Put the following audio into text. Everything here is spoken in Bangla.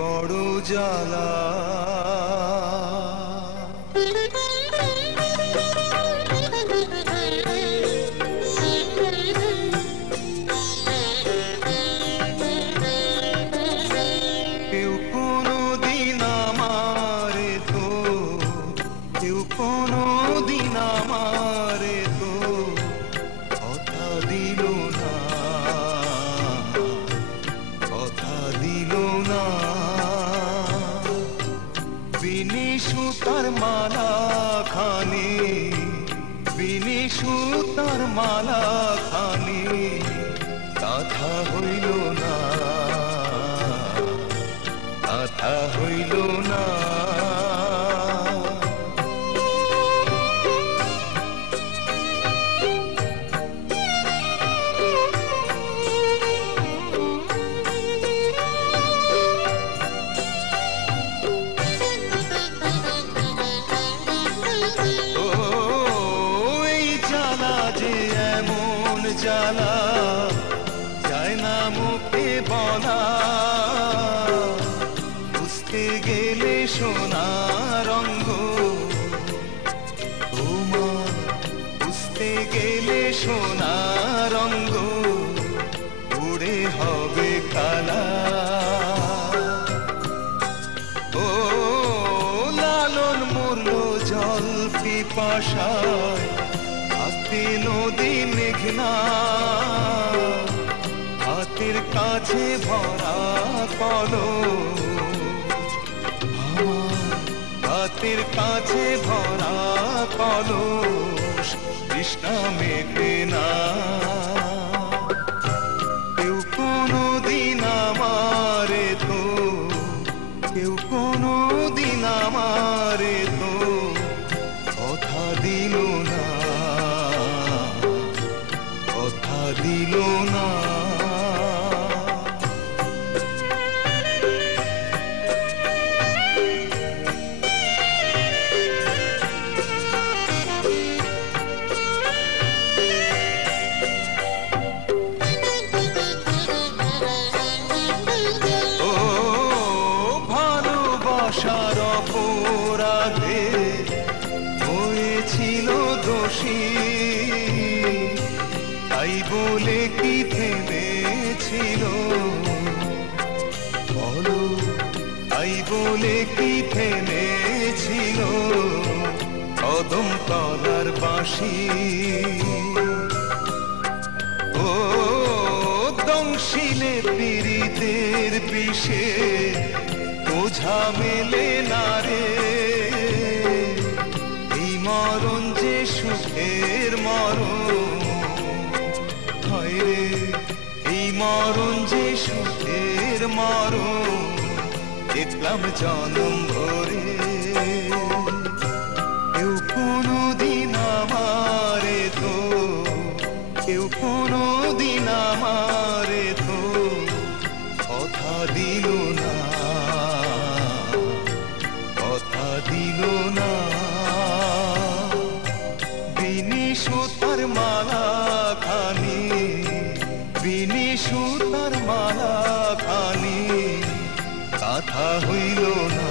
বড় জ্বালা। কেউ কোনোদিন আমারে তো, কেউ কোনোদিন আমারে তো কথা দিল না, কথা দিল না। বিনি সুতার মালা খানি, বিনি সুতার মালা খানি কথা হইল না, কথা হইল না। জ্বালা যায় না মুখে বলা, বুঝতে গেলে সোনা রঙ্গ তোমার, বুঝতে গেলে সোনা রঙ্গ উড়ে হবে কালা। ও লালন মরল জল পিপাসায়, হাতে নদী মেঘনা, হাতের কাছে ভরা কলস, আমার হাতের কাছে ভরা কলস তৃষ্ণা মেটে না। কেউ কোনোদিন আমারে তো, কেউ কোনোদিন আমারে তো কথা দিল না, কথা দিল না। ও ভালোবাসার অপরাধে হয়েছিল দোষী, তাই বলে কি থেমেছিল বলো, তাই বলে কি থেমেছিল কদম তলার বাঁশি। ও দংশিলে পীড়িতের বিষে বোঝা মেলে না রে, এই মরণ যে সুখের মরণ, হয় রে এই মরণ যে সুখের মরণ, দেখলাম জনম ভরে। কেউ কোনোদিন আমারে তো, কেউ কোনোদিন আমারে তো কথা দিল না, কথা দিল না। বিনি সুতার মালা খানি, বিনি সুতার মালা খানি কথা হইল না,